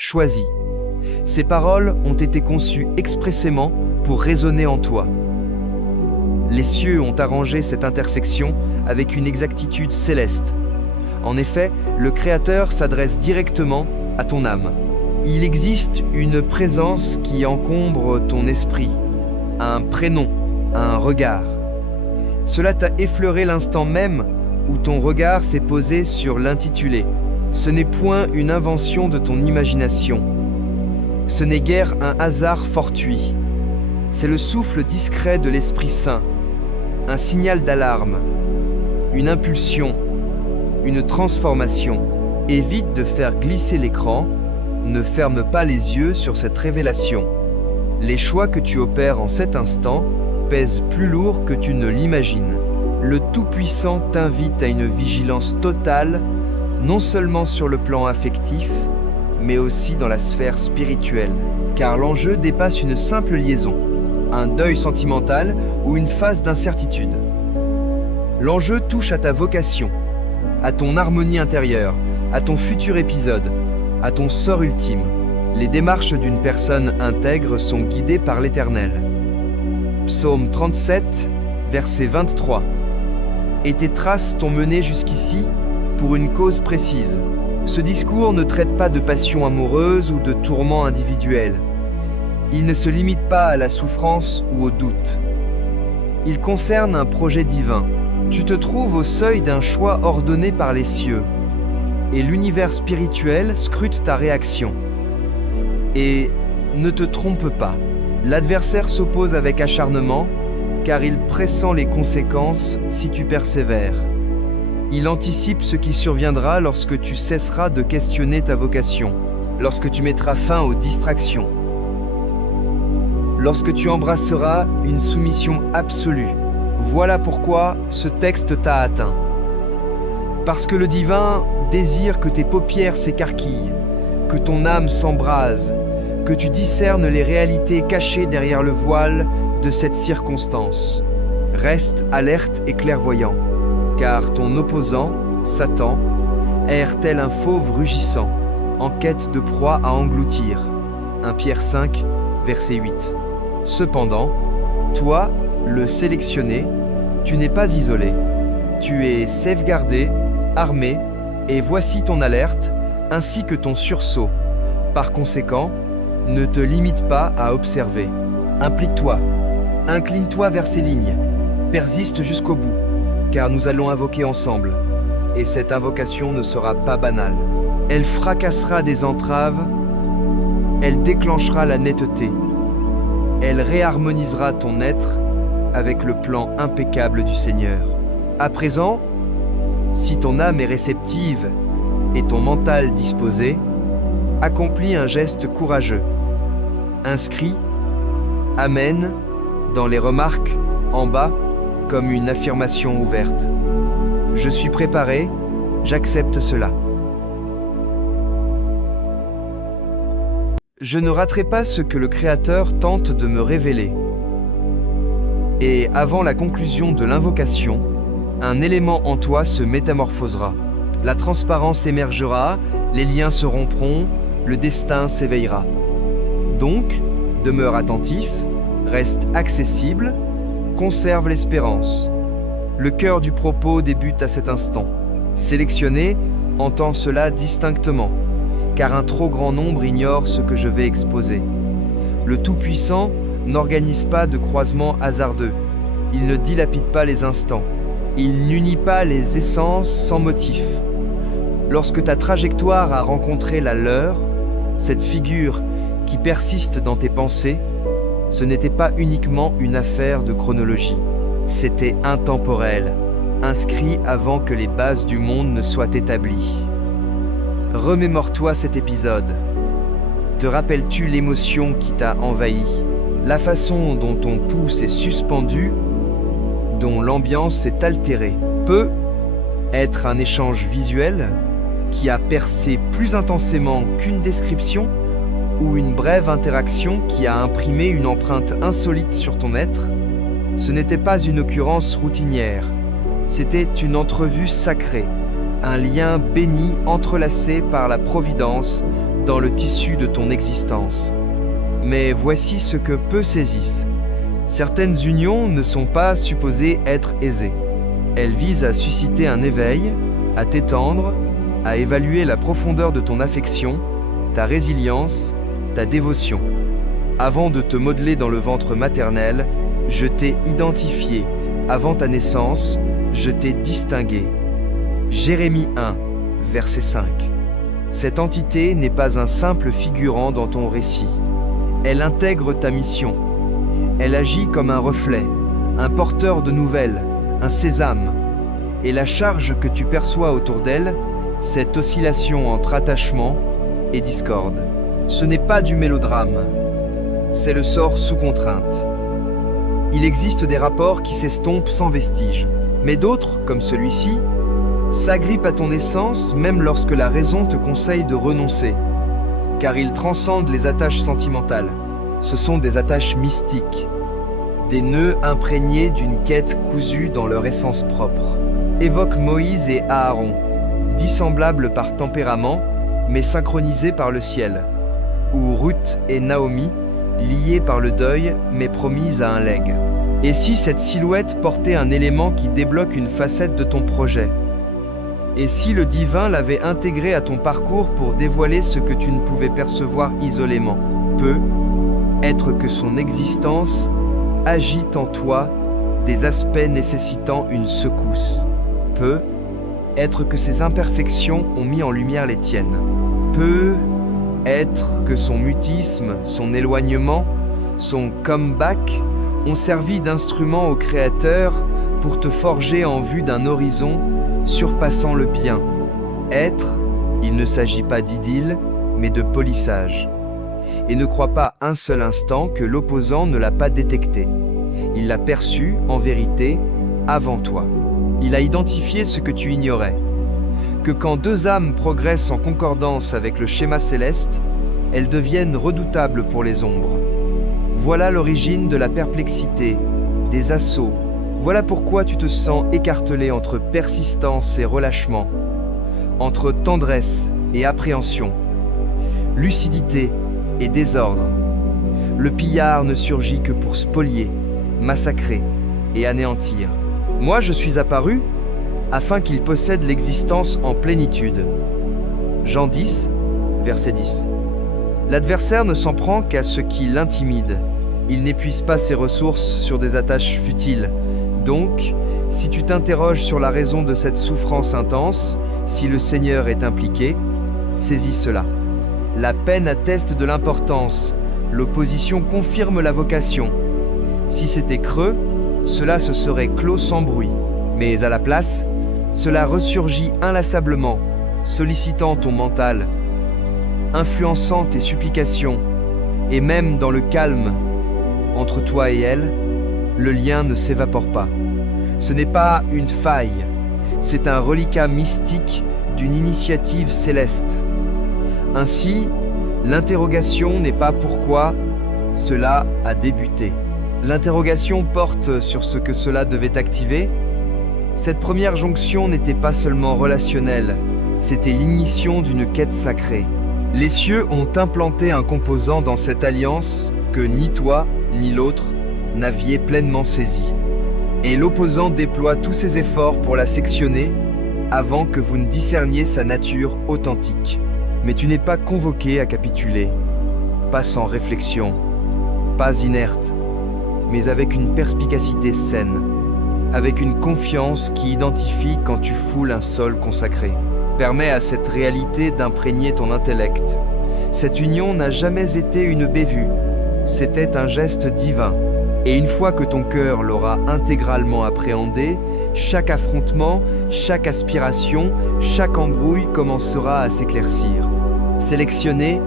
choisi. Ces paroles ont été conçues expressément pour résonner en toi. Les cieux ont arrangé cette intersection avec une exactitude céleste. En effet, le Créateur s'adresse directement à ton âme. Il existe une présence qui encombre ton esprit, un prénom, un regard. Cela t'a effleuré l'instant même où ton regard s'est posé sur l'intitulé. Ce n'est point une invention de ton imagination. Ce n'est guère un hasard fortuit. C'est le souffle discret de l'Esprit Saint, un signal d'alarme, une impulsion, une transformation. Évite de faire glisser l'écran, ne ferme pas les yeux sur cette révélation. Les choix que tu opères en cet instant pèsent plus lourd que tu ne l'imagines. Le Tout-Puissant t'invite à une vigilance totale, non seulement sur le plan affectif, mais aussi dans la sphère spirituelle. Car l'enjeu dépasse une simple liaison, un deuil sentimental ou une phase d'incertitude. L'enjeu touche à ta vocation, à ton harmonie intérieure, à ton futur épisode, à ton sort ultime. Les démarches d'une personne intègre sont guidées par l'Éternel. Psaume 37, verset 23. Et tes traces t'ont mené jusqu'ici pour une cause précise. Ce discours ne traite pas de passion amoureuse ou de tourments individuels. Il ne se limite pas à la souffrance ou au doute. Il concerne un projet divin. Tu te trouves au seuil d'un choix ordonné par les cieux, et l'univers spirituel scrute ta réaction. Et ne te trompe pas, l'adversaire s'oppose avec acharnement, car il pressent les conséquences si tu persévères. Il anticipe ce qui surviendra lorsque tu cesseras de questionner ta vocation, lorsque tu mettras fin aux distractions, lorsque tu embrasseras une soumission absolue. Voilà pourquoi ce texte t'a atteint. Parce que le divin désire que tes paupières s'écarquillent, que ton âme s'embrase, que tu discernes les réalités cachées derrière le voile de cette circonstance. Reste alerte et clairvoyant, car ton opposant, Satan, erre tel un fauve rugissant, en quête de proie à engloutir. 1 Pierre 5, verset 8. Cependant, toi, le sélectionné, tu n'es pas isolé. Tu es sauvegardé, armé, et voici ton alerte, ainsi que ton sursaut. Par conséquent, ne te limite pas à observer. Implique-toi, incline-toi vers ces lignes, persiste jusqu'au bout, car nous allons invoquer ensemble, et cette invocation ne sera pas banale. Elle fracassera des entraves, elle déclenchera la netteté, elle réharmonisera ton être avec le plan impeccable du Seigneur. À présent, si ton âme est réceptive et ton mental disposé, accomplis un geste courageux. Inscris « Amen » dans les remarques en bas comme une affirmation ouverte. Je suis préparé, j'accepte cela. Je ne raterai pas ce que le Créateur tente de me révéler. Et avant la conclusion de l'invocation, un élément en toi se métamorphosera. La transparence émergera, les liens se rompront, le destin s'éveillera. Donc, demeure attentif, reste accessible, conserve l'espérance. Le cœur du propos débute à cet instant. Sélectionné, entend cela distinctement, car un trop grand nombre ignore ce que je vais exposer. Le Tout-Puissant n'organise pas de croisements hasardeux. Il ne dilapide pas les instants. Il n'unit pas les essences sans motif. Lorsque ta trajectoire a rencontré la leur, cette figure qui persiste dans tes pensées, ce n'était pas uniquement une affaire de chronologie. C'était intemporel, inscrit avant que les bases du monde ne soient établies. Remémore-toi cet épisode. Te rappelles-tu l'émotion qui t'a envahi? La façon dont ton pouls est suspendu, dont l'ambiance s'est altérée, peut être un échange visuel qui a percé plus intensément qu'une description ou une brève interaction qui a imprimé une empreinte insolite sur ton être. Ce n'était pas une occurrence routinière, c'était une entrevue sacrée, un lien béni entrelacé par la providence dans le tissu de ton existence. Mais voici ce que peu saisissent. Certaines unions ne sont pas supposées être aisées. Elles visent à susciter un éveil, à t'étendre, à évaluer la profondeur de ton affection, ta résilience, ta dévotion. Avant de te modeler dans le ventre maternel, je t'ai identifié. Avant ta naissance, je t'ai distingué. Jérémie 1, verset 5. Cette entité n'est pas un simple figurant dans ton récit. Elle intègre ta mission. Elle agit comme un reflet, un porteur de nouvelles, un sésame. Et la charge que tu perçois autour d'elle, cette oscillation entre attachement et discorde. Ce n'est pas du mélodrame, c'est le sort sous contrainte. Il existe des rapports qui s'estompent sans vestige, mais d'autres, comme celui-ci, s'agrippent à ton essence même lorsque la raison te conseille de renoncer, car ils transcendent les attaches sentimentales. Ce sont des attaches mystiques, des nœuds imprégnés d'une quête cousue dans leur essence propre. Évoque Moïse et Aaron, dissemblables par tempérament, mais synchronisés par le ciel, ou Ruth et Naomi, liées par le deuil, mais promises à un legs. Et si cette silhouette portait un élément qui débloque une facette de ton projet? Et si le divin l'avait intégré à ton parcours pour dévoiler ce que tu ne pouvais percevoir isolément? Peut être que son existence agite en toi des aspects nécessitant une secousse. Peut être que ses imperfections ont mis en lumière les tiennes. Peut être que son mutisme, son éloignement, son comeback ont servi d'instrument au Créateur pour te forger en vue d'un horizon surpassant le bien. Être, il ne s'agit pas d'idylle, mais de polissage. Et ne crois pas un seul instant que l'opposant ne l'a pas détecté. Il l'a perçu, en vérité, avant toi. Il a identifié ce que tu ignorais. Que quand deux âmes progressent en concordance avec le schéma céleste, elles deviennent redoutables pour les ombres. Voilà l'origine de la perplexité, des assauts. Voilà pourquoi tu te sens écartelé entre persistance et relâchement, entre tendresse et appréhension, lucidité et désordre. Le pillard ne surgit que pour spolier, massacrer et anéantir. Moi, je suis apparu afin qu'il possède l'existence en plénitude. Jean 10, verset 10. L'adversaire ne s'en prend qu'à ce qui l'intimide. Il n'épuise pas ses ressources sur des attaches futiles. Donc, si tu t'interroges sur la raison de cette souffrance intense, si le Seigneur est impliqué, saisis cela. La peine atteste de l'importance, l'opposition confirme la vocation. Si c'était creux, cela se serait clos sans bruit. Mais à la place, cela ressurgit inlassablement, sollicitant ton mental, influençant tes supplications, et même dans le calme, entre toi et elle, le lien ne s'évapore pas. Ce n'est pas une faille, c'est un reliquat mystique d'une initiative céleste. Ainsi, l'interrogation n'est pas pourquoi cela a débuté. L'interrogation porte sur ce que cela devait activer. Cette première jonction n'était pas seulement relationnelle, c'était l'ignition d'une quête sacrée. Les cieux ont implanté un composant dans cette alliance que ni toi ni l'autre n'aviez pleinement saisi. Et l'opposant déploie tous ses efforts pour la sectionner avant que vous ne discerniez sa nature authentique. Mais tu n'es pas convoqué à capituler, pas sans réflexion, pas inerte, mais avec une perspicacité saine, avec une confiance qui identifie quand tu foules un sol consacré. Permets à cette réalité d'imprégner ton intellect. Cette union n'a jamais été une bévue, c'était un geste divin. Et une fois que ton cœur l'aura intégralement appréhendé, chaque affrontement, chaque aspiration, chaque embrouille commencera à s'éclaircir. Sélectionné,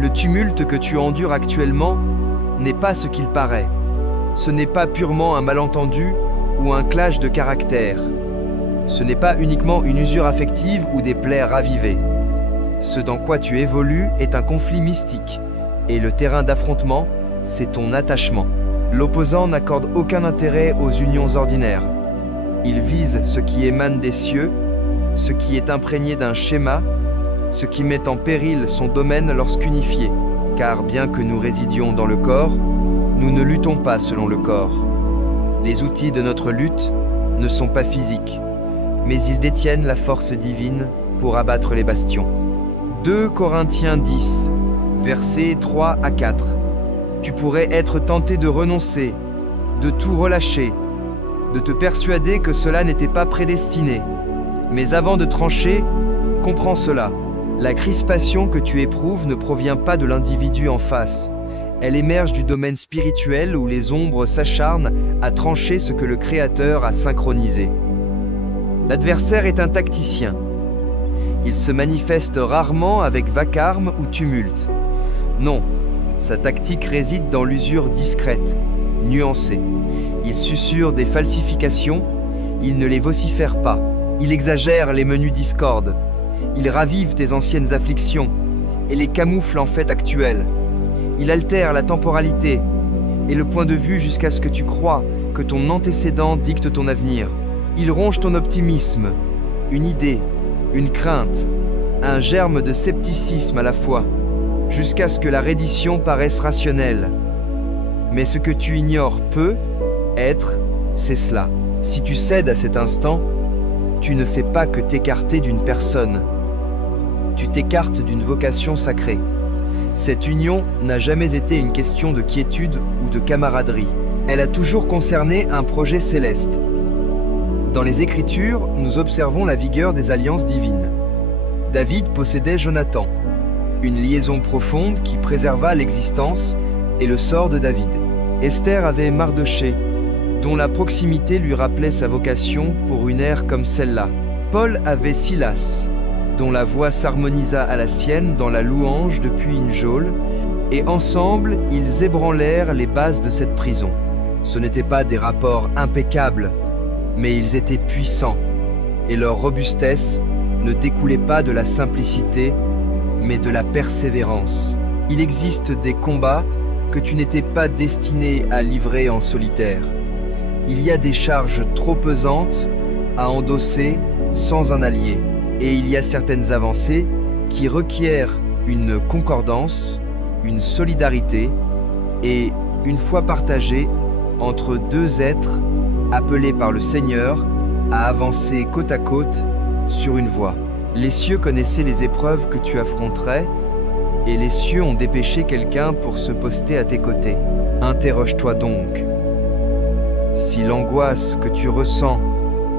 le tumulte que tu endures actuellement n'est pas ce qu'il paraît. Ce n'est pas purement un malentendu ou un clash de caractères. Ce n'est pas uniquement une usure affective ou des plaies ravivées. Ce dans quoi tu évolues est un conflit mystique, et le terrain d'affrontement, c'est ton attachement. L'opposant n'accorde aucun intérêt aux unions ordinaires. Il vise ce qui émane des cieux, ce qui est imprégné d'un schéma, ce qui met en péril son domaine lorsqu'unifié. Car bien que nous résidions dans le corps, nous ne luttons pas selon le corps. Les outils de notre lutte ne sont pas physiques, mais ils détiennent la force divine pour abattre les bastions. 2 Corinthiens 10, versets 3 à 4. Tu pourrais être tenté de renoncer, de tout relâcher, de te persuader que cela n'était pas prédestiné. Mais avant de trancher, comprends cela. La crispation que tu éprouves ne provient pas de l'individu en face. Elle émerge du domaine spirituel où les ombres s'acharnent à trancher ce que le Créateur a synchronisé. L'adversaire est un tacticien. Il se manifeste rarement avec vacarme ou tumulte. Non, sa tactique réside dans l'usure discrète, nuancée. Il susurre des falsifications, il ne les vocifère pas. Il exagère les menus discordes. Il ravive tes anciennes afflictions et les camoufle en faits actuels. Il altère la temporalité et le point de vue jusqu'à ce que tu crois que ton antécédent dicte ton avenir. Il ronge ton optimisme, une idée, une crainte, un germe de scepticisme à la fois, jusqu'à ce que la reddition paraisse rationnelle. Mais ce que tu ignores peut être, c'est cela. Si tu cèdes à cet instant, tu ne fais pas que t'écarter d'une personne. Tu t'écartes d'une vocation sacrée. Cette union n'a jamais été une question de quiétude ou de camaraderie. Elle a toujours concerné un projet céleste. Dans les Écritures, nous observons la vigueur des alliances divines. David possédait Jonathan, une liaison profonde qui préserva l'existence et le sort de David. Esther avait Mardochée, dont la proximité lui rappelait sa vocation pour une ère comme celle-là. Paul avait Silas, dont la voix s'harmonisa à la sienne dans la louange depuis une geôle, et ensemble, ils ébranlèrent les bases de cette prison. Ce n'étaient pas des rapports impeccables, mais ils étaient puissants, et leur robustesse ne découlait pas de la simplicité, mais de la persévérance. Il existe des combats que tu n'étais pas destiné à livrer en solitaire. Il y a des charges trop pesantes à endosser sans un allié. Et il y a certaines avancées qui requièrent une concordance, une solidarité et, une foi partagée, entre deux êtres appelés par le Seigneur à avancer côte à côte sur une voie. Les cieux connaissaient les épreuves que tu affronterais, et les cieux ont dépêché quelqu'un pour se poster à tes côtés. Interroge-toi donc. Si l'angoisse que tu ressens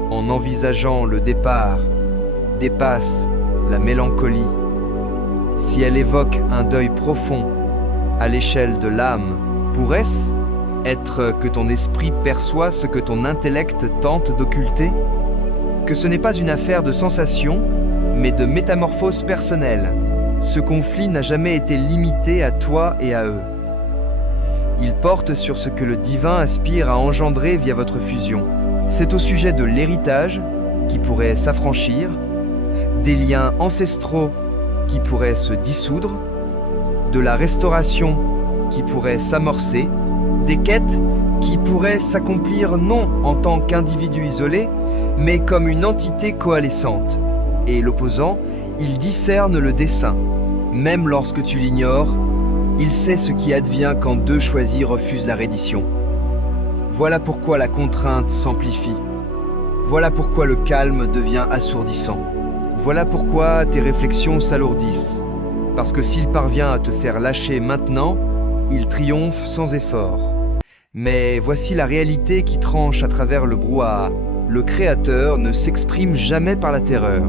en envisageant le départ dépasse la mélancolie, si elle évoque un deuil profond à l'échelle de l'âme, pourrait-ce être que ton esprit perçoit ce que ton intellect tente d'occulter? Que ce n'est pas une affaire de sensation, mais de métamorphose personnelle. Ce conflit n'a jamais été limité à toi et à eux. Il porte sur ce que le divin aspire à engendrer via votre fusion. C'est au sujet de l'héritage qui pourrait s'affranchir, des liens ancestraux qui pourraient se dissoudre, de la restauration qui pourrait s'amorcer, des quêtes qui pourraient s'accomplir non en tant qu'individu isolé, mais comme une entité coalescente. Et l'opposant, il discerne le dessein. Même lorsque tu l'ignores, il sait ce qui advient quand deux choisis refusent la reddition. Voilà pourquoi la contrainte s'amplifie. Voilà pourquoi le calme devient assourdissant. Voilà pourquoi tes réflexions s'alourdissent. Parce que s'il parvient à te faire lâcher maintenant, il triomphe sans effort. Mais voici la réalité qui tranche à travers le brouhaha. Le Créateur ne s'exprime jamais par la terreur.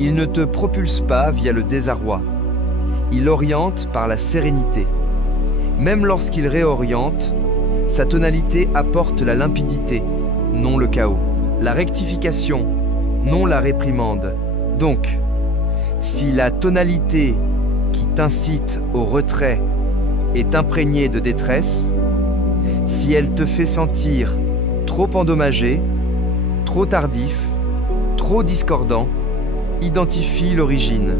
Il ne te propulse pas via le désarroi. Il oriente par la sérénité. Même lorsqu'il réoriente, sa tonalité apporte la limpidité, non le chaos. La rectification, non la réprimande. Donc, si la tonalité qui t'incite au retrait est imprégnée de détresse, si elle te fait sentir trop endommagé, trop tardif, trop discordant, identifie l'origine.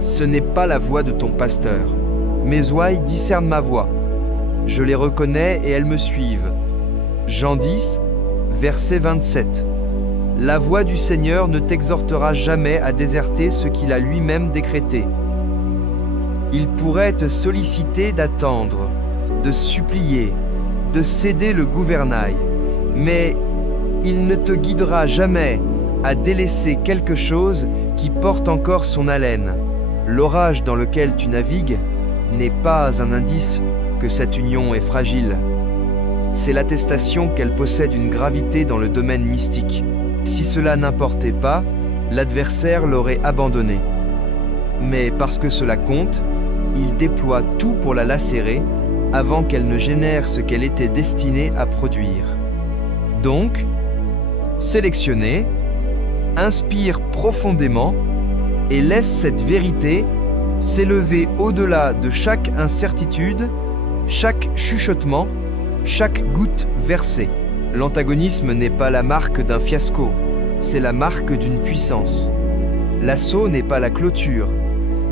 Ce n'est pas la voix de ton pasteur. Mes ouailles discernent ma voix. Je les reconnais et elles me suivent. Jean 10, verset 27. La voix du Seigneur ne t'exhortera jamais à déserter ce qu'il a lui-même décrété. Il pourrait te solliciter d'attendre, de supplier, de céder le gouvernail, mais il ne te guidera jamais à délaisser quelque chose qui porte encore son haleine. L'orage dans lequel tu navigues n'est pas un indice que cette union est fragile. C'est l'attestation qu'elle possède une gravité dans le domaine mystique. Si cela n'importait pas, l'adversaire l'aurait abandonnée. Mais parce que cela compte, il déploie tout pour la lacérer avant qu'elle ne génère ce qu'elle était destinée à produire. Donc, sélectionnez, inspire profondément et laisse cette vérité s'élever au-delà de chaque incertitude, chaque chuchotement, chaque goutte versée. L'antagonisme n'est pas la marque d'un fiasco, c'est la marque d'une puissance. L'assaut n'est pas la clôture,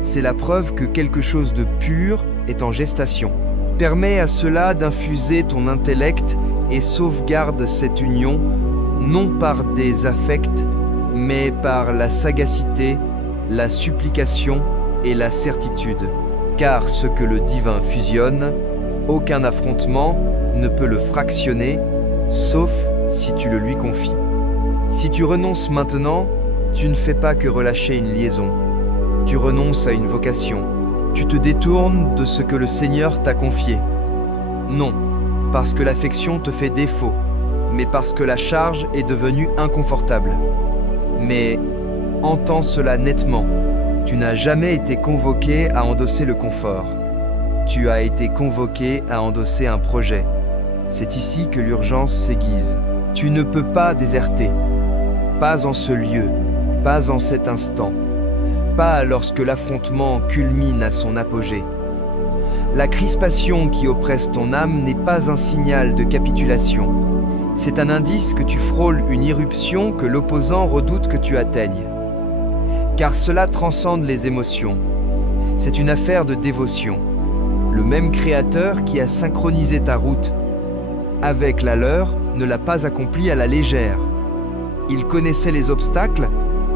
c'est la preuve que quelque chose de pur est en gestation. Permets à cela d'infuser ton intellect et sauvegarde cette union, non par des affects, mais par la sagacité, la supplication et la certitude. Car ce que le divin fusionne, aucun affrontement ne peut le fractionner, sauf si tu le lui confies. Si tu renonces maintenant, tu ne fais pas que relâcher une liaison. Tu renonces à une vocation. Tu te détournes de ce que le Seigneur t'a confié. Non, parce que l'affection te fait défaut, mais parce que la charge est devenue inconfortable. Mais entends cela nettement. Tu n'as jamais été convoqué à endosser le confort. Tu as été convoqué à endosser un projet. C'est ici que l'urgence s'aiguise. Tu ne peux pas déserter. Pas en ce lieu, pas en cet instant. Pas lorsque l'affrontement culmine à son apogée. La crispation qui oppresse ton âme n'est pas un signal de capitulation. C'est un indice que tu frôles une irruption que l'opposant redoute que tu atteignes. Car cela transcende les émotions. C'est une affaire de dévotion. Le même Créateur qui a synchronisé ta route avec la leur ne l'a pas accomplie à la légère. Il connaissait les obstacles,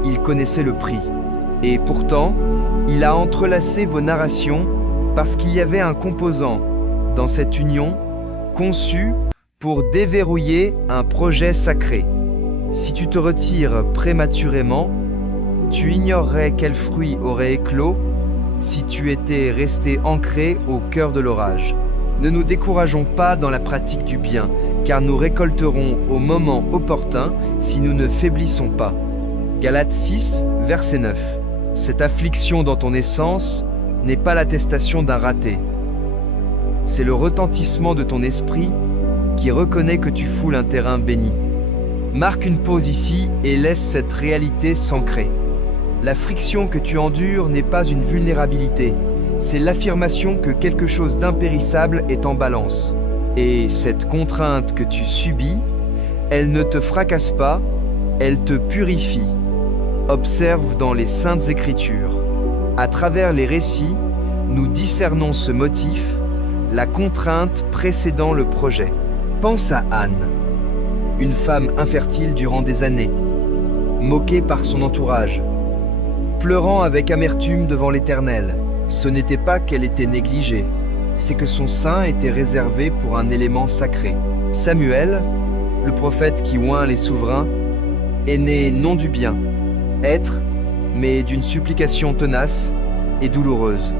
il connaissait le prix. Et pourtant, il a entrelacé vos narrations parce qu'il y avait un composant dans cette union conçu pour déverrouiller un projet sacré. Si tu te retires prématurément, tu ignorerais quel fruit aurait éclos si tu étais resté ancré au cœur de l'orage. Ne nous décourageons pas dans la pratique du bien, car nous récolterons au moment opportun si nous ne faiblissons pas. Galates 6, verset 9. Cette affliction dans ton essence n'est pas l'attestation d'un raté. C'est le retentissement de ton esprit qui reconnaît que tu foules un terrain béni. Marque une pause ici et laisse cette réalité s'ancrer. La friction que tu endures n'est pas une vulnérabilité, c'est l'affirmation que quelque chose d'impérissable est en balance. Et cette contrainte que tu subis, elle ne te fracasse pas, elle te purifie. Observe dans les Saintes Écritures. À travers les récits, nous discernons ce motif, la contrainte précédant le projet. Pense à Anne, une femme infertile durant des années, moquée par son entourage, pleurant avec amertume devant l'Éternel. Ce n'était pas qu'elle était négligée, c'est que son sein était réservé pour un élément sacré. Samuel, le prophète qui oint les souverains, est né non du bien, être, mais d'une supplication tenace et douloureuse.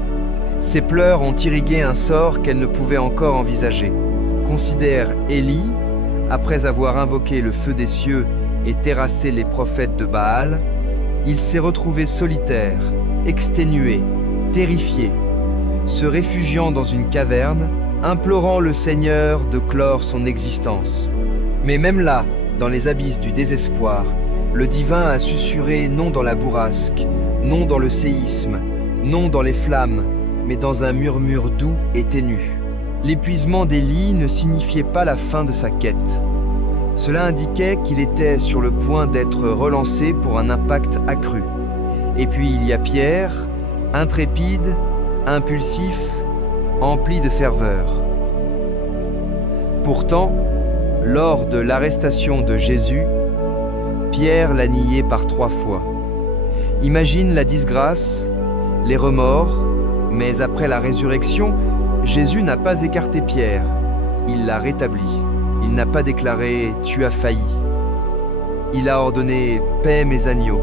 Ses pleurs ont irrigué un sort qu'elle ne pouvait encore envisager. Considère Élie, après avoir invoqué le feu des cieux et terrassé les prophètes de Baal, il s'est retrouvé solitaire, exténué, terrifié, se réfugiant dans une caverne, implorant le Seigneur de clore son existence. Mais même là, dans les abysses du désespoir, le divin a susurré non dans la bourrasque, non dans le séisme, non dans les flammes, mais dans un murmure doux et ténu. L'épuisement d'Élie ne signifiait pas la fin de sa quête. Cela indiquait qu'il était sur le point d'être relancé pour un impact accru. Et puis il y a Pierre, intrépide, impulsif, empli de ferveur. Pourtant, lors de l'arrestation de Jésus, Pierre l'a nié par 3 fois. Imagine la disgrâce, les remords, mais après la résurrection, Jésus n'a pas écarté Pierre, il l'a rétabli. Il n'a pas déclaré « tu as failli ». Il a ordonné « paix mes agneaux ».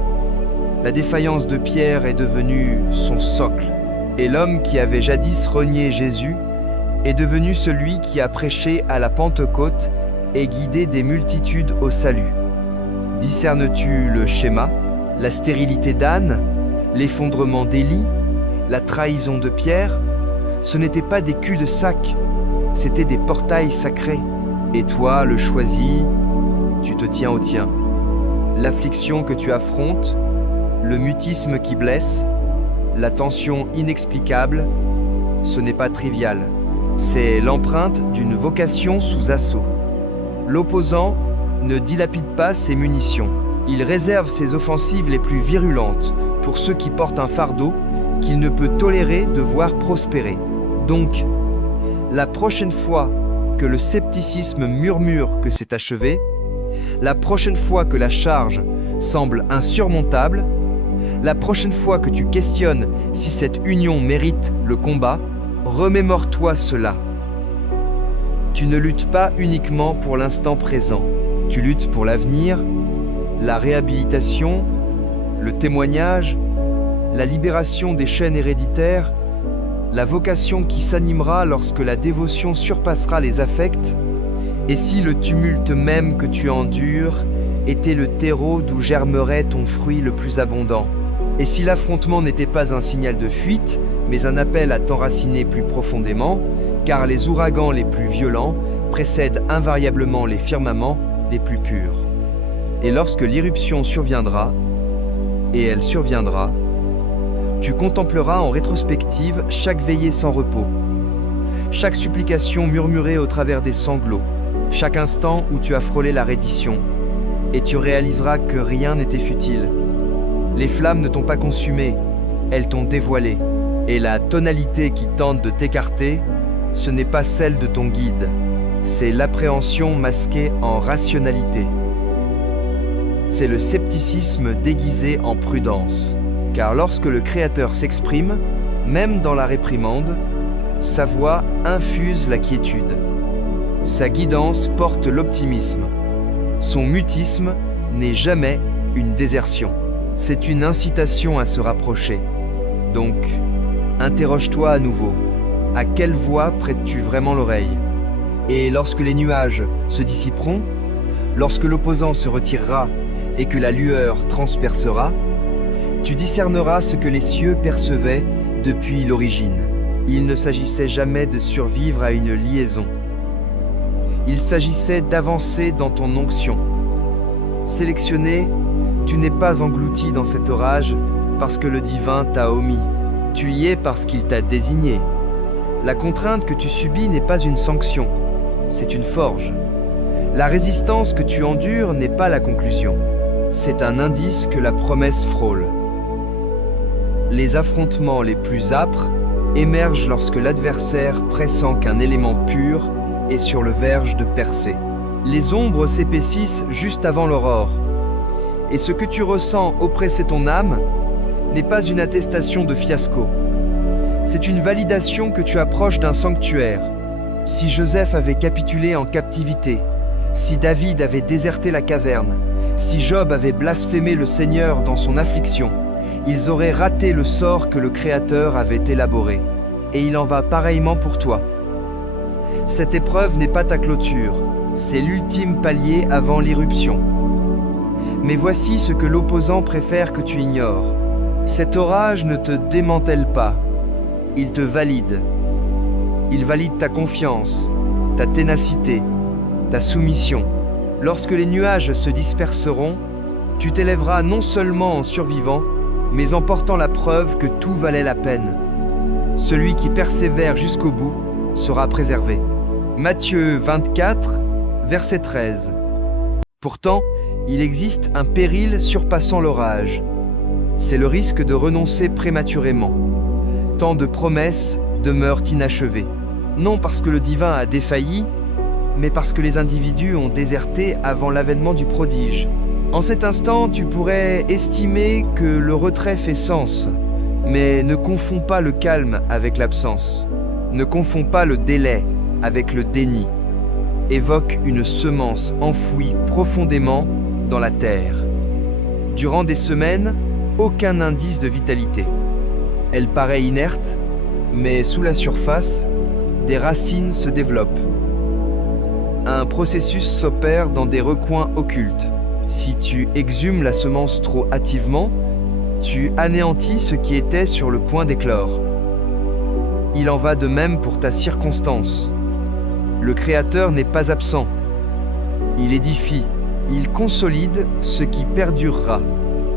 La défaillance de Pierre est devenue son socle. Et l'homme qui avait jadis renié Jésus est devenu celui qui a prêché à la Pentecôte et guidé des multitudes au salut. Discernes-tu le schéma, la stérilité d'Anne, l'effondrement d'Élie, la trahison de Pierre? Ce n'étaient pas des culs de sac, c'étaient des portails sacrés. Et toi, le choisi, tu te tiens au tien. L'affliction que tu affrontes, le mutisme qui blesse, la tension inexplicable, ce n'est pas trivial. C'est l'empreinte d'une vocation sous assaut. L'opposant ne dilapide pas ses munitions. Il réserve ses offensives les plus virulentes pour ceux qui portent un fardeau qu'il ne peut tolérer de voir prospérer. Donc, la prochaine fois que le scepticisme murmure que c'est achevé, la prochaine fois que la charge semble insurmontable, la prochaine fois que tu questionnes si cette union mérite le combat, remémore-toi cela. Tu ne luttes pas uniquement pour l'instant présent, tu luttes pour l'avenir, la réhabilitation, le témoignage, la libération des chaînes héréditaires, la vocation qui s'animera lorsque la dévotion surpassera les affects, et si le tumulte même que tu endures était le terreau d'où germerait ton fruit le plus abondant, et si l'affrontement n'était pas un signal de fuite, mais un appel à t'enraciner plus profondément, car les ouragans les plus violents précèdent invariablement les firmaments les plus purs. Et lorsque l'irruption surviendra, et elle surviendra, tu contempleras en rétrospective chaque veillée sans repos, chaque supplication murmurée au travers des sanglots, chaque instant où tu as frôlé la reddition, et tu réaliseras que rien n'était futile. Les flammes ne t'ont pas consumé, elles t'ont dévoilé, et la tonalité qui tente de t'écarter, ce n'est pas celle de ton guide, c'est l'appréhension masquée en rationalité. C'est le scepticisme déguisé en prudence. Car lorsque le Créateur s'exprime, même dans la réprimande, sa voix infuse la quiétude. Sa guidance porte l'optimisme. Son mutisme n'est jamais une désertion. C'est une incitation à se rapprocher. Donc, interroge-toi à nouveau. À quelle voix prêtes-tu vraiment l'oreille? Et lorsque les nuages se dissiperont, lorsque l'opposant se retirera et que la lueur transpercera, tu discerneras ce que les cieux percevaient depuis l'origine. Il ne s'agissait jamais de survivre à une liaison. Il s'agissait d'avancer dans ton onction. Sélectionné, tu n'es pas englouti dans cet orage parce que le divin t'a omis. Tu y es parce qu'il t'a désigné. La contrainte que tu subis n'est pas une sanction, c'est une forge. La résistance que tu endures n'est pas la conclusion, c'est un indice que la promesse frôle. Les affrontements les plus âpres émergent lorsque l'adversaire pressent qu'un élément pur est sur le verge de percer. Les ombres s'épaississent juste avant l'aurore, et ce que tu ressens oppresser ton âme n'est pas une attestation de fiasco. C'est une validation que tu approches d'un sanctuaire. Si Joseph avait capitulé en captivité, si David avait déserté la caverne, si Job avait blasphémé le Seigneur dans son affliction, ils auraient raté le sort que le Créateur avait élaboré. Et il en va pareillement pour toi. Cette épreuve n'est pas ta clôture, c'est l'ultime palier avant l'irruption. Mais voici ce que l'opposant préfère que tu ignores. Cet orage ne te démantèle pas, il te valide. Il valide ta confiance, ta ténacité, ta soumission. Lorsque les nuages se disperseront, tu t'élèveras non seulement en survivant, mais en portant la preuve que tout valait la peine. Celui qui persévère jusqu'au bout sera préservé. Matthieu 24, verset 13. Pourtant, il existe un péril surpassant l'orage. C'est le risque de renoncer prématurément. Tant de promesses demeurent inachevées. Non parce que le divin a défailli, mais parce que les individus ont déserté avant l'avènement du prodige. En cet instant, tu pourrais estimer que le retrait fait sens, mais ne confonds pas le calme avec l'absence. Ne confonds pas le délai avec le déni. Évoque une semence enfouie profondément dans la terre. Durant des semaines, aucun indice de vitalité. Elle paraît inerte, mais sous la surface, des racines se développent. Un processus s'opère dans des recoins occultes. Si tu exhumes la semence trop hâtivement, tu anéantis ce qui était sur le point d'éclore. Il en va de même pour ta circonstance. Le Créateur n'est pas absent. Il édifie, il consolide ce qui perdurera.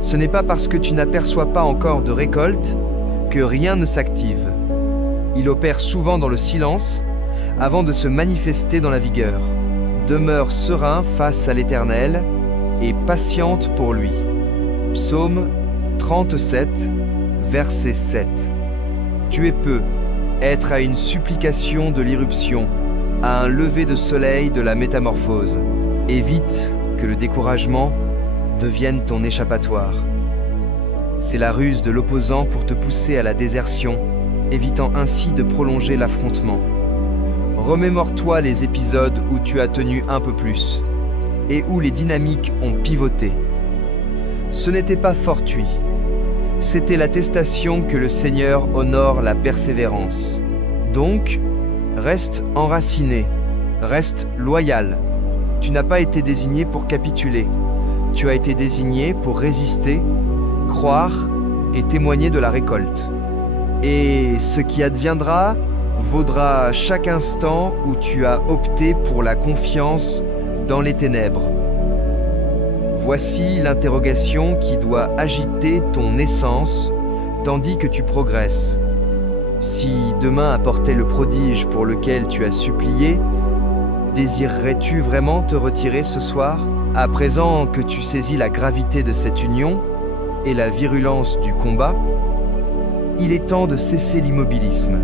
Ce n'est pas parce que tu n'aperçois pas encore de récolte que rien ne s'active. Il opère souvent dans le silence avant de se manifester dans la vigueur. Demeure serein face à l'Éternel et patiente pour lui. Psaume 37, verset 7. Tu es peu, être à une supplication de l'irruption, à un lever de soleil de la métamorphose. Évite que le découragement devienne ton échappatoire. C'est la ruse de l'opposant pour te pousser à la désertion, évitant ainsi de prolonger l'affrontement. Remémore-toi les épisodes où tu as tenu un peu plus et où les dynamiques ont pivoté. Ce n'était pas fortuit. C'était l'attestation que le Seigneur honore la persévérance. Donc, reste enraciné, reste loyal. Tu n'as pas été désigné pour capituler. Tu as été désigné pour résister, croire et témoigner de la récolte. Et ce qui adviendra vaudra chaque instant où tu as opté pour la confiance dans les ténèbres. Voici l'interrogation qui doit agiter ton essence tandis que tu progresses. Si demain apportait le prodige pour lequel tu as supplié, désirerais-tu vraiment te retirer ce soir? À présent que tu saisis la gravité de cette union et la virulence du combat, il est temps de cesser l'immobilisme.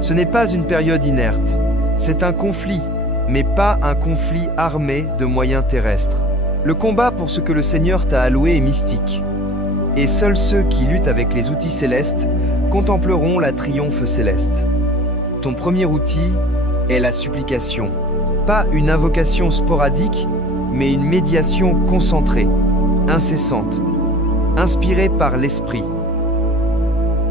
Ce n'est pas une période inerte, c'est un conflit, mais pas un conflit armé de moyens terrestres. Le combat pour ce que le Seigneur t'a alloué est mystique, et seuls ceux qui luttent avec les outils célestes contempleront la triomphe céleste. Ton premier outil est la supplication, pas une invocation sporadique, mais une médiation concentrée, incessante, inspirée par l'Esprit.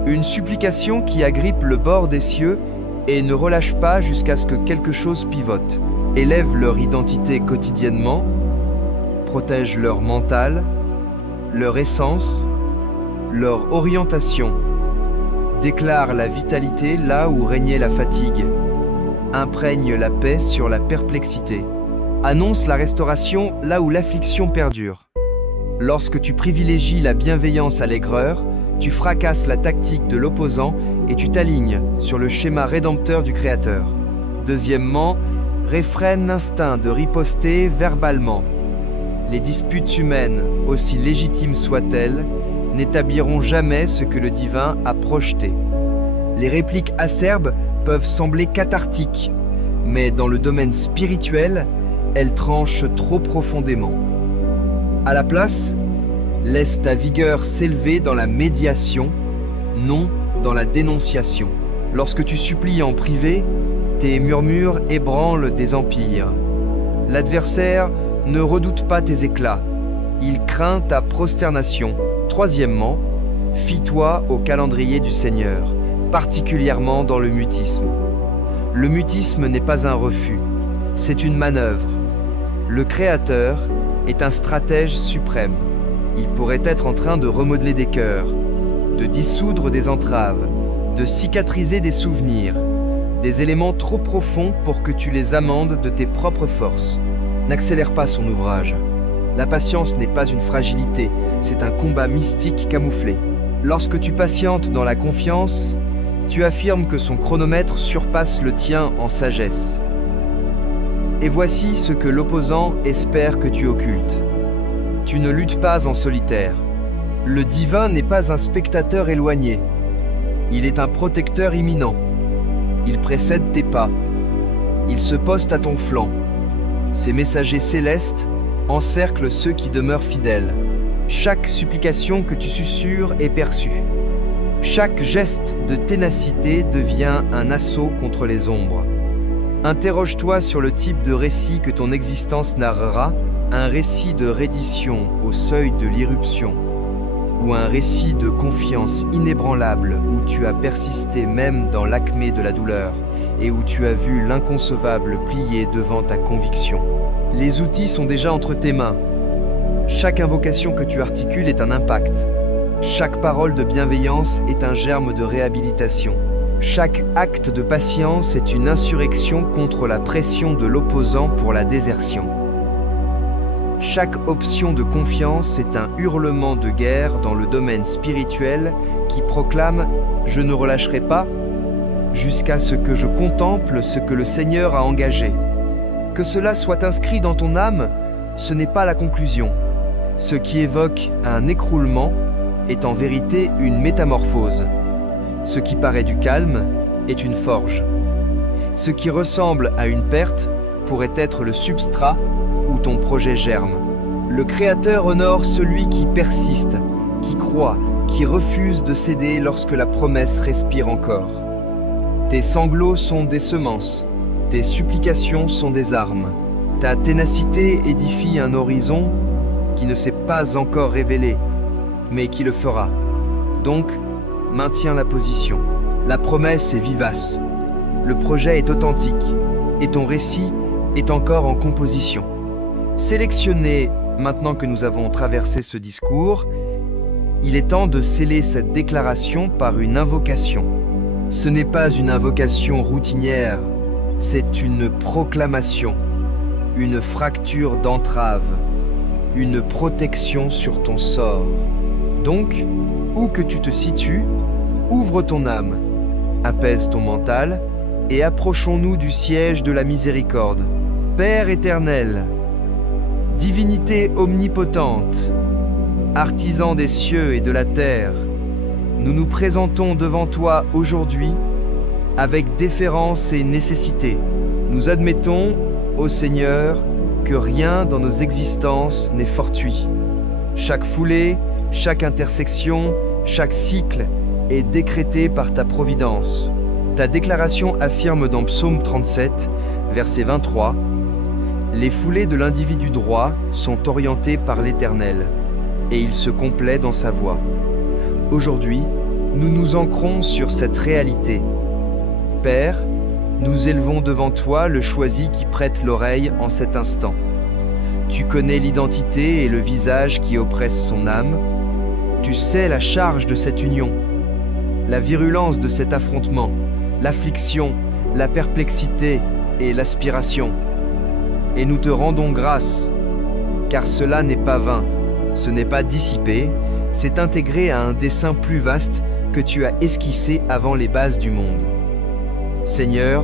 Une supplication qui agrippe le bord des cieux et ne relâche pas jusqu'à ce que quelque chose pivote, élève leur identité quotidiennement, protège leur mental, leur essence, leur orientation, déclare la vitalité là où régnait la fatigue, imprègne la paix sur la perplexité, annonce la restauration là où l'affliction perdure. Lorsque tu privilégies la bienveillance à l'aigreur, tu fracasses la tactique de l'opposant et tu t'alignes sur le schéma rédempteur du Créateur. Deuxièmement, réfrène l'instinct de riposter verbalement. Les disputes humaines, aussi légitimes soient-elles, n'établiront jamais ce que le divin a projeté. Les répliques acerbes peuvent sembler cathartiques, mais dans le domaine spirituel, elles tranchent trop profondément. À la place, laisse ta vigueur s'élever dans la médiation, non dans la dénonciation. Lorsque tu supplies en privé, tes murmures ébranlent des empires. L'adversaire ne redoute pas tes éclats, il craint ta prosternation. Troisièmement, fie-toi au calendrier du Seigneur, particulièrement dans le mutisme. Le mutisme n'est pas un refus, c'est une manœuvre. Le Créateur est un stratège suprême. Il pourrait être en train de remodeler des cœurs, de dissoudre des entraves, de cicatriser des souvenirs, des éléments trop profonds pour que tu les amendes de tes propres forces. N'accélère pas son ouvrage. La patience n'est pas une fragilité, c'est un combat mystique camouflé. Lorsque tu patientes dans la confiance, tu affirmes que son chronomètre surpasse le tien en sagesse. Et voici ce que l'opposant espère que tu occultes. Tu ne luttes pas en solitaire. Le divin n'est pas un spectateur éloigné. Il est un protecteur imminent. Il précède tes pas. Il se poste à ton flanc. Ses messagers célestes encercle ceux qui demeurent fidèles. Chaque supplication que tu susurres est perçue. Chaque geste de ténacité devient un assaut contre les ombres. Interroge-toi sur le type de récit que ton existence narrera, un récit de reddition au seuil de l'irruption, ou un récit de confiance inébranlable où tu as persisté même dans l'acmé de la douleur et où tu as vu l'inconcevable plier devant ta conviction. Les outils sont déjà entre tes mains. Chaque invocation que tu articules est un impact. Chaque parole de bienveillance est un germe de réhabilitation. Chaque acte de patience est une insurrection contre la pression de l'opposant pour la désertion. Chaque option de confiance est un hurlement de guerre dans le domaine spirituel qui proclame « Je ne relâcherai pas » jusqu'à ce que je contemple ce que le Seigneur a engagé. Que cela soit inscrit dans ton âme, ce n'est pas la conclusion. Ce qui évoque un écroulement est en vérité une métamorphose. Ce qui paraît du calme est une forge. Ce qui ressemble à une perte pourrait être le substrat où ton projet germe. Le Créateur honore celui qui persiste, qui croit, qui refuse de céder lorsque la promesse respire encore. Tes sanglots sont des semences, tes supplications sont des armes. Ta ténacité édifie un horizon qui ne s'est pas encore révélé, mais qui le fera. Donc, maintiens la position. La promesse est vivace, le projet est authentique, et ton récit est encore en composition. Sélectionnez, maintenant que nous avons traversé ce discours, il est temps de sceller cette déclaration par une invocation. Ce n'est pas une invocation routinière, c'est une proclamation, une fracture d'entrave, une protection sur ton sort. Donc, où que tu te situes, ouvre ton âme, apaise ton mental et approchons-nous du siège de la miséricorde. Père éternel, divinité omnipotente, artisan des cieux et de la terre, nous nous présentons devant toi aujourd'hui avec déférence et nécessité. Nous admettons, ô Seigneur, que rien dans nos existences n'est fortuit. Chaque foulée, chaque intersection, chaque cycle est décrété par ta providence. Ta déclaration affirme dans Psaume 37, verset 23, « Les foulées de l'individu droit sont orientées par l'Éternel, et il se complaît dans sa voie. » Aujourd'hui, nous nous ancrons sur cette réalité. Père, nous élevons devant toi le choisi qui prête l'oreille en cet instant. Tu connais l'identité et le visage qui oppresse son âme. Tu sais la charge de cette union, la virulence de cet affrontement, l'affliction, la perplexité et l'aspiration. Et nous te rendons grâce, car cela n'est pas vain, ce n'est pas dissipé, c'est intégré à un dessein plus vaste que tu as esquissé avant les bases du monde. Seigneur,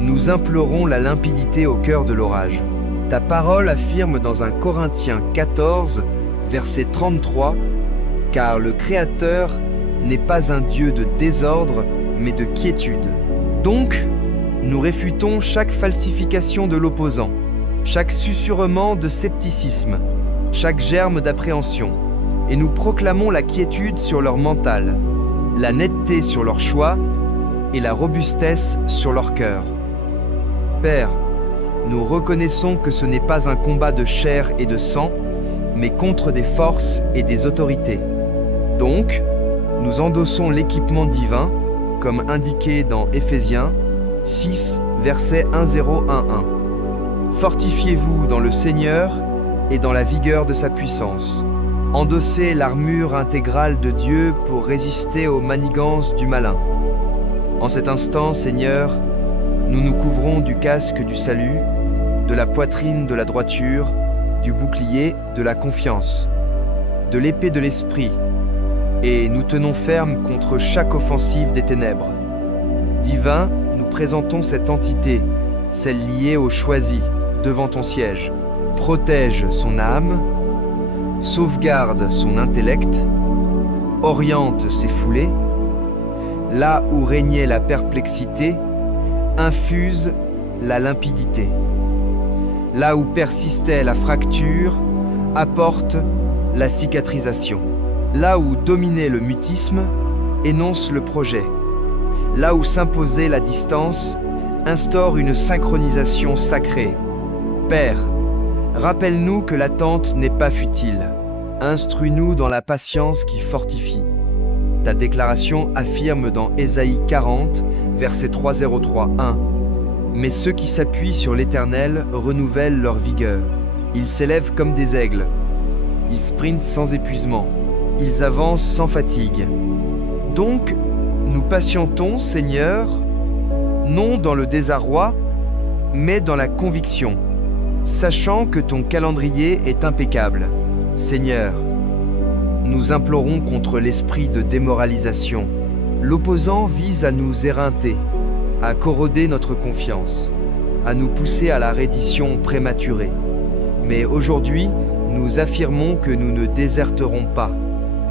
nous implorons la limpidité au cœur de l'orage. Ta parole affirme dans 1 Corinthiens 14, verset 33, « Car le Créateur n'est pas un Dieu de désordre, mais de quiétude. » Donc, nous réfutons chaque falsification de l'opposant, chaque susurrement de scepticisme, chaque germe d'appréhension, et nous proclamons la quiétude sur leur mental, la netteté sur leur choix et la robustesse sur leur cœur. Père, nous reconnaissons que ce n'est pas un combat de chair et de sang, mais contre des forces et des autorités. Donc, nous endossons l'équipement divin, comme indiqué dans Éphésiens 6, verset 1011. Fortifiez-vous dans le Seigneur et dans la vigueur de sa puissance. Endossez l'armure intégrale de Dieu pour résister aux manigances du malin. En cet instant, Seigneur, nous nous couvrons du casque du salut, de la poitrine de la droiture, du bouclier de la confiance, de l'épée de l'esprit, et nous tenons ferme contre chaque offensive des ténèbres. Divin, nous présentons cette entité, celle liée au choisi, devant ton siège. Protège son âme, sauvegarde son intellect, oriente ses foulées, là où régnait la perplexité, infuse la limpidité. Là où persistait la fracture, apporte la cicatrisation. Là où dominait le mutisme, énonce le projet. Là où s'imposait la distance, instaure une synchronisation sacrée. Père, rappelle-nous que l'attente n'est pas futile. Instruis-nous dans la patience qui fortifie. Ta déclaration affirme dans Ésaïe 40, verset 303-1. Mais ceux qui s'appuient sur l'Éternel renouvellent leur vigueur. Ils s'élèvent comme des aigles. Ils sprintent sans épuisement. Ils avancent sans fatigue. Donc, nous patientons, Seigneur, non dans le désarroi, mais dans la conviction, sachant que ton calendrier est impeccable. Seigneur, nous implorons contre l'esprit de démoralisation. L'opposant vise à nous éreinter, à corroder notre confiance, à nous pousser à la reddition prématurée. Mais aujourd'hui, nous affirmons que nous ne déserterons pas,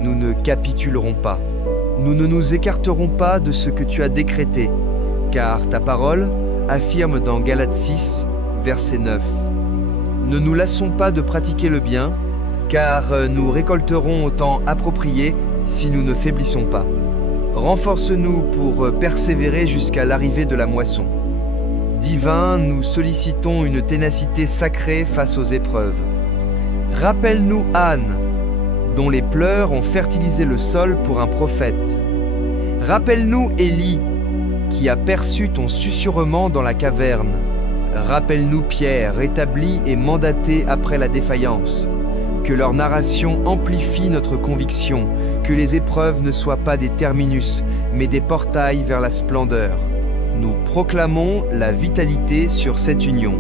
nous ne capitulerons pas. Nous ne nous écarterons pas de ce que tu as décrété, car ta parole affirme dans Galates 6, verset 9. Ne nous lassons pas de pratiquer le bien, car nous récolterons au temps approprié si nous ne faiblissons pas. Renforce-nous pour persévérer jusqu'à l'arrivée de la moisson. Divin, nous sollicitons une ténacité sacrée face aux épreuves. Rappelle-nous Anne, dont les pleurs ont fertilisé le sol pour un prophète. Rappelle-nous Élie, qui a perçu ton susurrement dans la caverne. Rappelle-nous Pierre, rétabli et mandaté après la défaillance. Que leur narration amplifie notre conviction, que les épreuves ne soient pas des terminus, mais des portails vers la splendeur. Nous proclamons la vitalité sur cette union.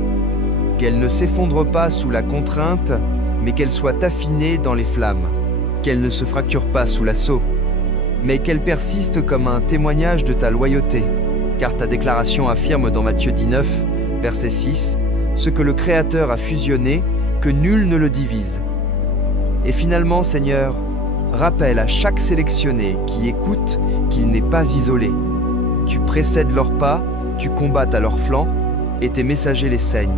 Qu'elle ne s'effondre pas sous la contrainte, mais qu'elle soit affinée dans les flammes. Qu'elle ne se fracture pas sous l'assaut, mais qu'elle persiste comme un témoignage de ta loyauté. Car ta déclaration affirme dans Matthieu 19, verset 6, ce que le Créateur a fusionné, que nul ne le divise. Et finalement, Seigneur, rappelle à chaque sélectionné qui écoute qu'il n'est pas isolé. Tu précèdes leurs pas, tu combattes à leurs flancs, et tes messagers les saignent.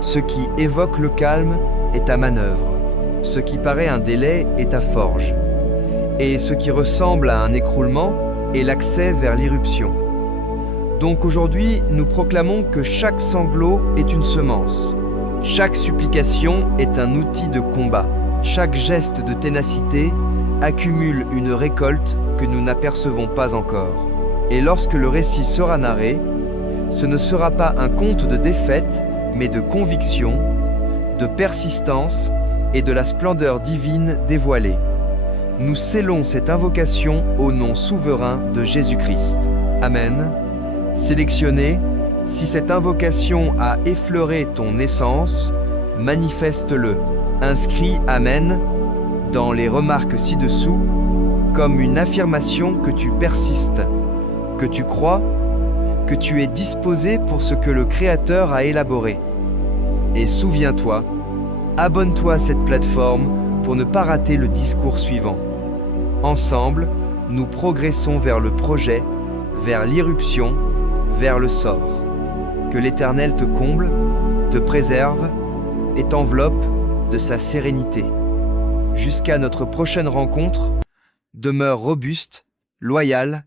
Ce qui évoque le calme est ta manœuvre. Ce qui paraît un délai est ta forge. Et ce qui ressemble à un écroulement est l'accès vers l'irruption. Donc aujourd'hui, nous proclamons que chaque sanglot est une semence. Chaque supplication est un outil de combat. Chaque geste de ténacité accumule une récolte que nous n'apercevons pas encore. Et lorsque le récit sera narré, ce ne sera pas un conte de défaite, mais de conviction, de persistance et de la splendeur divine dévoilée. Nous scellons cette invocation au nom souverain de Jésus-Christ. Amen. Sélectionné, si cette invocation a effleuré ton essence, manifeste-le. Inscris Amen dans les remarques ci-dessous comme une affirmation que tu persistes, que tu crois, que tu es disposé pour ce que le Créateur a élaboré. Et souviens-toi, abonne-toi à cette plateforme pour ne pas rater le discours suivant. Ensemble, nous progressons vers le projet, vers l'irruption, vers le sort. Que l'Éternel te comble, te préserve et t'enveloppe de sa sérénité. Jusqu'à notre prochaine rencontre, demeure robuste, loyal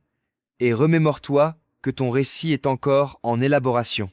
et remémore-toi que ton récit est encore en élaboration.